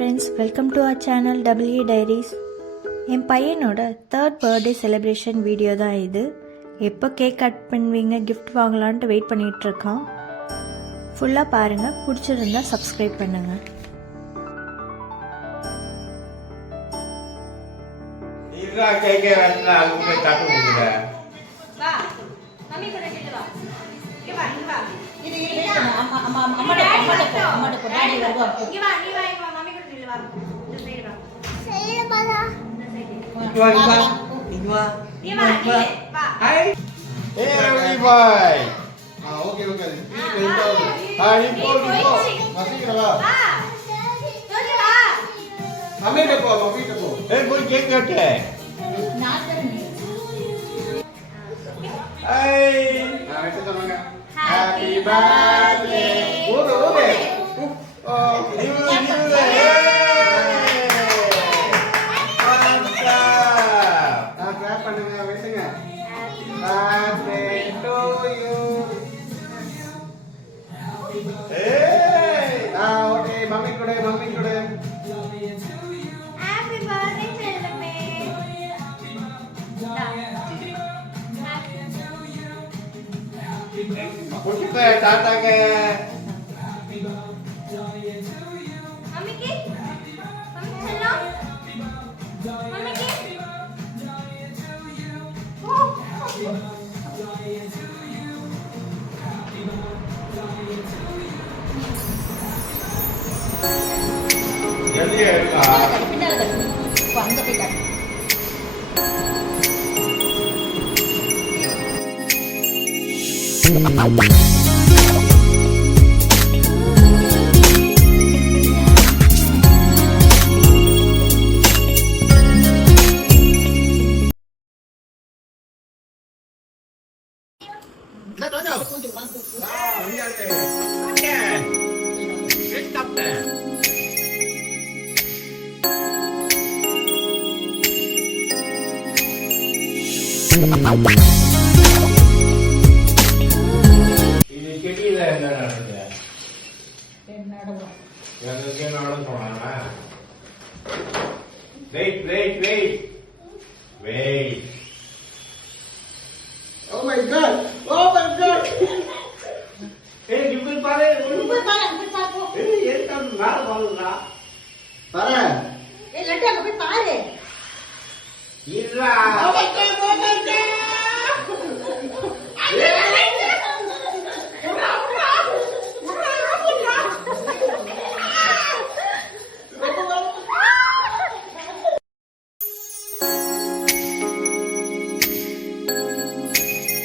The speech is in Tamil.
friends, welcome to our channel WA Diaries. என் பையனோட 3rd பர்த்டே செலிப்ரேஷன் வீடியோ தான் இது. எப்போ கேக் கட் பண்ணுவீங்க, கிஃப்ட் வாங்கலான்ட்டு வெயிட் பண்ணிகிட்டு இருக்கான். ஃபுல்லாக பாருங்கள், பிடிச்சிருந்தா சப்ஸ்கிரைப் பண்ணுங்கள். Happy birthday. Clap பண்ணுங்க, வெட்டுங்க. Birthday to you. Okay, mummy கூட. Happy birthday செல்லமே. புடிச்சே டாடாங்க. மம்மிக்கு செல்லம். மம்மிக்கு ஜல்தி எடுக்கா. பின்னால அங்க போய் காட்டு. இது செடியில என்ன நடக்குது? எனக்கு நாளும் போனாங்க. வெயிட். Oh my god. ஏய் இப்படி பாரு. ஏய் ஏன்டா மேல பாருடா. பாரு. ஏய் லட்டு அங்க போய் பாரு. இல்லடா.